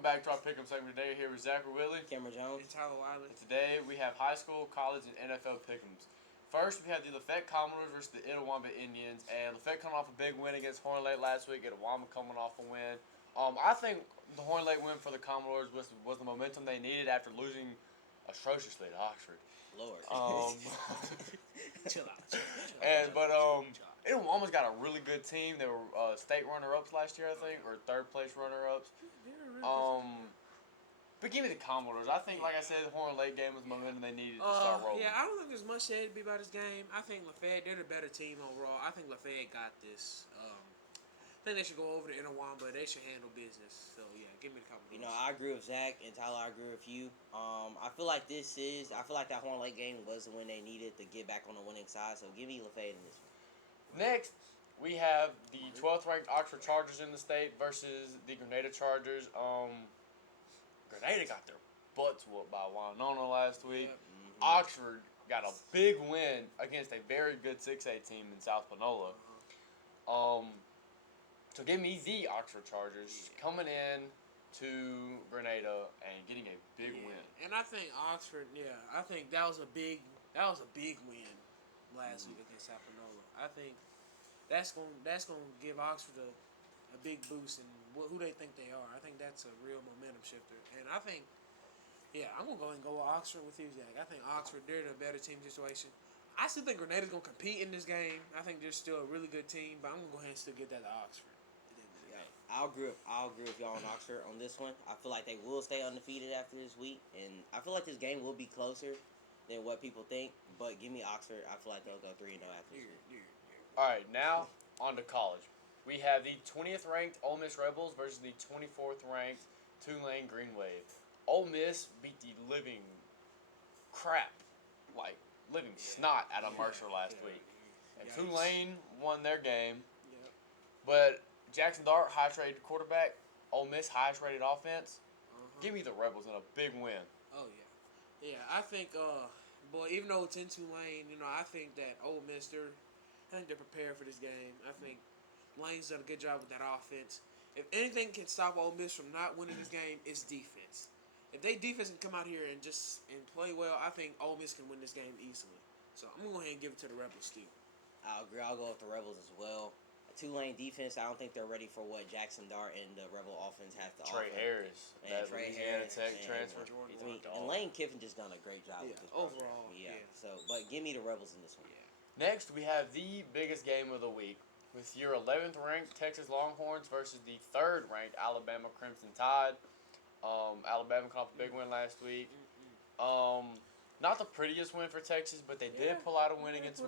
welcome back to our Pick'em segment today. Here with Zachary Willie. Cameron Jones. And Tyler Wiley. And today we have high school, college, and NFL Pick'ems. First, we have the Lafayette Commodores versus the Itawamba Indians. And Lafayette coming off a big win against Horn Lake last week. Itawamba coming off a win. I think the Horn Lake win for the Commodores was the momentum they needed after losing atrociously to Oxford. Lord. Chill out. Itawamba's got a really good team. They were state runner-ups last year, I think, or third-place runner-ups. But give me the Commodores. I think, like I said, the Horn Lake game was the momentum they needed to start rolling. Yeah, I don't think there's much said to be about this game. I think Lafayette, they're the better team overall. I think Lafayette got this. I think they should go over to Itawamba. They should handle business. So, yeah, give me the Commodores. You know, I agree with Zach, and Tyler, I agree with you. I feel like that Horn Lake game was the win they needed to get back on the winning side. So, give me Lafayette in this one. Next, we have the 12th ranked Oxford Chargers in the state versus the Grenada Chargers. Grenada got their butts whooped by Winona last week. Yep. Oxford got a big win against a very good 6A team in South Panola. So give me the Oxford Chargers coming in to Grenada and getting a big win. And I think Oxford, I think that was a big win last week against South Panola. I think that's going to give Oxford a big boost in who they think they are. I think that's a real momentum shifter. And I think, I'm going to go and go with Oxford with you, Zach. I think Oxford, they're the better team situation. I still think Grenada's going to compete in this game. I think they're still a really good team, but I'm going to go ahead and still get that to Oxford. I'll agree with y'all on Oxford on this one. I feel like they will stay undefeated after this week, and I feel like this game will be closer than what people think. But give me Oxford. I feel like they'll go 3-0 after this week. All right, now on to college. We have the 20th ranked Ole Miss Rebels versus the 24th ranked Tulane Green Wave. Ole Miss beat the living snot out of Mercer last week. And Tulane won their game. But Jackson Dart, highest rated quarterback. Ole Miss, highest rated offense. Give me the Rebels in a big win. Oh, yeah. Yeah, I think, even though it's in Tulane, I think that Ole Miss, they're prepared for this game. I think Lane's done a good job with that offense. If anything can stop Ole Miss from not winning this game, it's defense. If they defense can come out here and play well, I think Ole Miss can win this game easily. So I'm going to go ahead and give it to the Rebels, too. I'll agree. I'll go with the Rebels as well. Tulane defense, I don't think they're ready for what Jackson Dart and the Rebel offense have to offer. Trey Harris. That Louisiana Tech transfer. And Lane Kiffin just done a great job with this program. Overall. Yeah. So, but give me the Rebels in this one. Yeah. Next, we have the biggest game of the week with your 11th ranked Texas Longhorns versus the 3rd ranked Alabama Crimson Tide. Alabama caught a big win last week. Not the prettiest win for Texas, but they did pull out a win against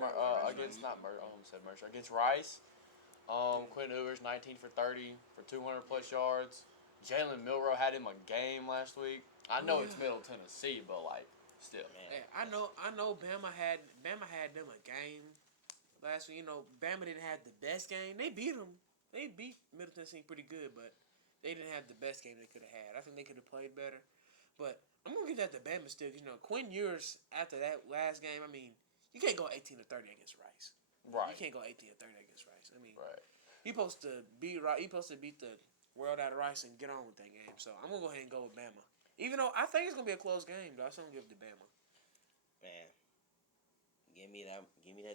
Rice. Quentin Ewers, 19 for 30 for 200 plus yards. Jalen Milroe had him a game last week. I know it's Middle Tennessee, but still. Hey, I know. Bama had them a game last week. Bama didn't have the best game. They beat them. They beat Middle Tennessee pretty good, but they didn't have the best game they could have had. I think they could have played better. But I'm gonna give that to Bama still. Because Quentin Ewers after that last game, you can't go 18 to 30 against Rice. Right. You can't go 18 to 30 against Rice. Right. He supposed to beat the world out of Rice and get on with that game. So I'm gonna go ahead and go with Bama. Even though I think it's gonna be a close game, though, I'm gonna give it to Bama. Man, give me that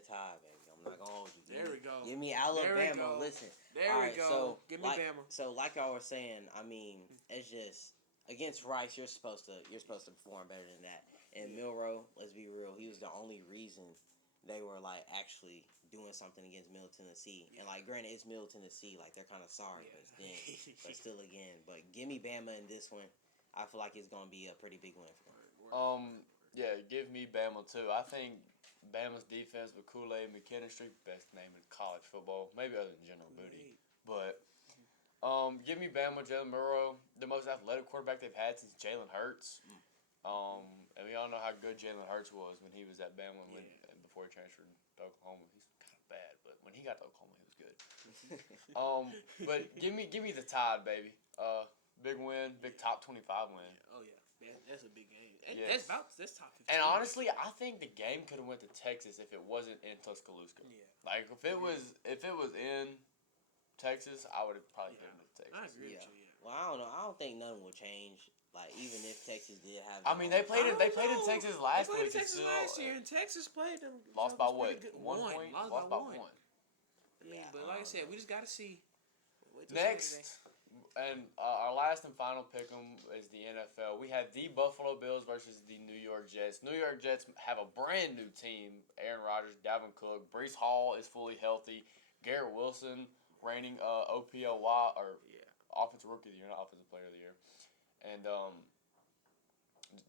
tie, baby. I'm not gonna hold you. There we go. Give me Alabama. Listen. There we go. So, give me Bama. So like y'all were saying, it's just against Rice, you're supposed to perform better than that. And Milroe, let's be real, he was the only reason they were actually doing something against Middle Tennessee. And granted, it's Middle Tennessee, they're kind of sorry, but still again. But give me Bama in this one. I feel like it's gonna be a pretty big win for them. Yeah, give me Bama too. I think Bama's defense with Kool-Aid McKinstry, best name in college football, maybe other than General Booty. But give me Bama, Jalen Milroe, the most athletic quarterback they've had since Jalen Hurts. And we all know how good Jalen Hurts was when he was at Bama before he transferred to Oklahoma. He's kind of bad, but when he got to Oklahoma, he was good. But give me the Tide, baby. Big win, big top 25 win. Oh yeah, that's a big game. Yes. That's top 15. And honestly, I think the game could have went to Texas if it wasn't in Tuscaloosa. Yeah. If it was in Texas, I would have probably given it to Texas. I agree with you. Yeah. Well, I don't know. I don't think nothing will change. Like even if Texas did have. I mean, they played in Texas last They played week. Texas and last year, and Texas played them. lost by Jokers what? pretty good. 1 point. Lost by one. I mean, Yeah, but like I said, we just gotta see. Wait till Next, Saturday. and our last and final pick'em is the NFL. We have the Buffalo Bills versus the New York Jets. New York Jets have a brand new team. Aaron Rodgers, Dalvin Cook, Brees Hall is fully healthy. Garrett Wilson, reigning OPOY or Yeah. Offensive Rookie of the Year, not Offensive Player of the Year, and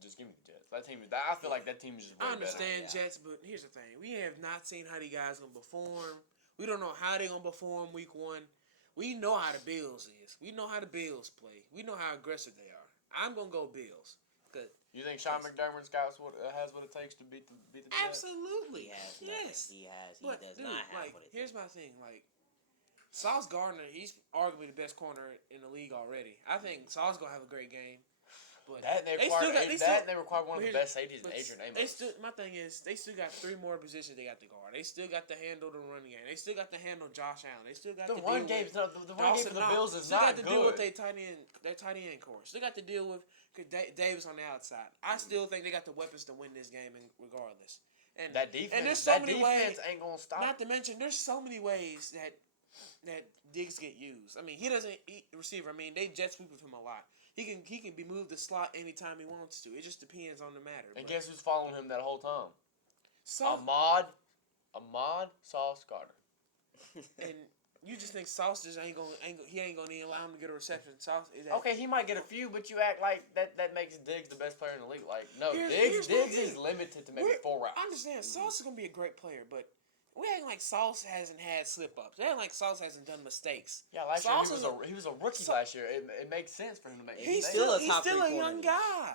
just give me the Jets. That team is. I feel like that team is just way I understand better, yeah. Jets, but here's the thing: we have not seen how these guys gonna perform. We don't know how they gonna perform week 1. We know how the Bills is. We know how the Bills play. We know how aggressive they are. I'm gonna go Bills. Cause You think Sean McDermott's got has what it takes to beat the Jets? absolutely, He has. yes. Nothing. He has. He But does dude, not have like, what it here's takes. my thing: like, Sauce Gardner, he's arguably the best corner in the league already. I think Sauce gonna have a great game. But That and they they required still got- they that still- and they required one of the but best safeties in but Adrian they Amos. still, my thing is, they still got 3 more positions they got to guard. They still got to handle the running game. They still got to handle Josh Allen. They still got The to run deal game's with not the run game for the Bills is still not got to good. deal with their tight end core. Still got to deal with Davis on the outside. I still think they got the weapons to win this game, regardless. And That defense, and there's so that many defense ways. ain't gonna stop. Not to mention, there's so many ways that Diggs get used. I mean, he doesn't eat receiver. I mean, they jet sweep with him a lot. He can be moved to slot anytime he wants to. It just depends on the matter. And But guess who's following him that whole time? Sauce, Ahmad Sauce Gardner. and you just think Sauce just ain't gonna even allow him to get a reception. Sauce is that, Okay, he might get a few, but you act like that makes Diggs the best player in the league. Like, no, Here's my Diggs thing. is limited to maybe We're- 4 routes. I understand Sauce is gonna be a great player, but we acting like Sauce hasn't had slip ups. We acting like Sauce hasn't done mistakes. Yeah, last Sauce year he was a rookie Sa- last year. It makes sense for him to make He's mistakes. still a He's top still 3 a young corner. guy.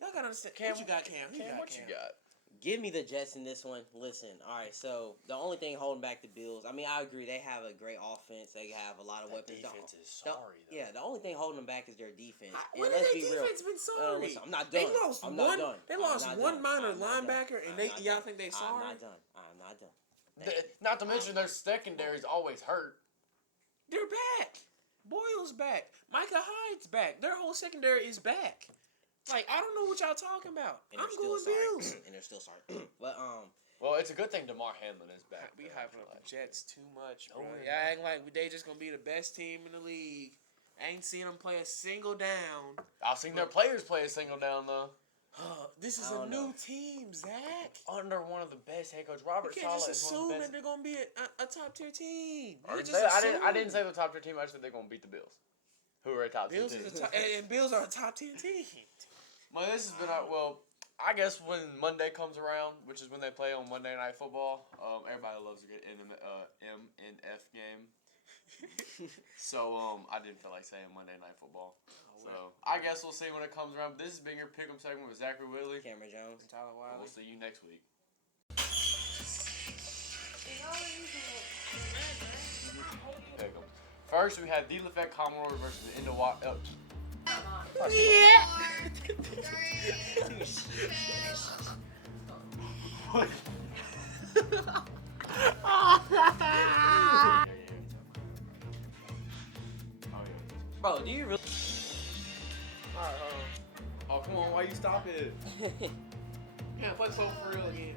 Y'all gotta understand. Cam, What you got, Cam? Who Cam, what you got? Give me the Jets in this one. Listen, all right. So the only thing holding back the Bills, I mean, I agree they have a great offense. They have a lot of That weapons. defense is The- sorry, though. Yeah, the only thing holding them back is their defense. And When let's has be their real. defense been sorry? Listen, I'm not They done. lost I'm one. not done. They I'm lost not one done. minor I'm not done. linebacker, and I'm not y'all done. think they I'm sorry? not done. I'm not done. Not to mention their secondary's always hurt. They're back. Boyle's back. Micah Hyde's back. Their whole secondary is back. Like, I don't know what y'all talking about. And I'm they're still going sorry. Bills. And they're still sorry. But Well, it's a good thing DeMar Hamlin is back. We though, I hyping feel up like. the Jets too much, bro. No, we're Y'all not. acting like they just gonna be the best team in the league. I ain't seen them play a single down. I've seen their players play a single down though. This is I a don't new know. team, Zach. Under one of the best head coach You Robert can't Saleh just is one of assume the that best. they're gonna be a top tier team. I You didn't, just I didn't assume. say the top tier team. I said they're gonna beat the Bills, who are a top tier Bills team. is a top, and Bills are a top 10 team. Well, this has been our I guess when Monday comes around, which is when they play on Monday Night Football, everybody loves a good MNF game. So I didn't feel like saying Monday Night Football. So I guess we'll see when it comes around. This has been your Pick'em segment with Zachary Whitley. Cameron Jones. Tyler And Wiley. we'll see you next week. Pick'em. First, we have the Lafayette Commodore versus the Indowa. Bro, do you really? Alright, hold Oh, come on, why you stop it? on. Yeah, play so for real again.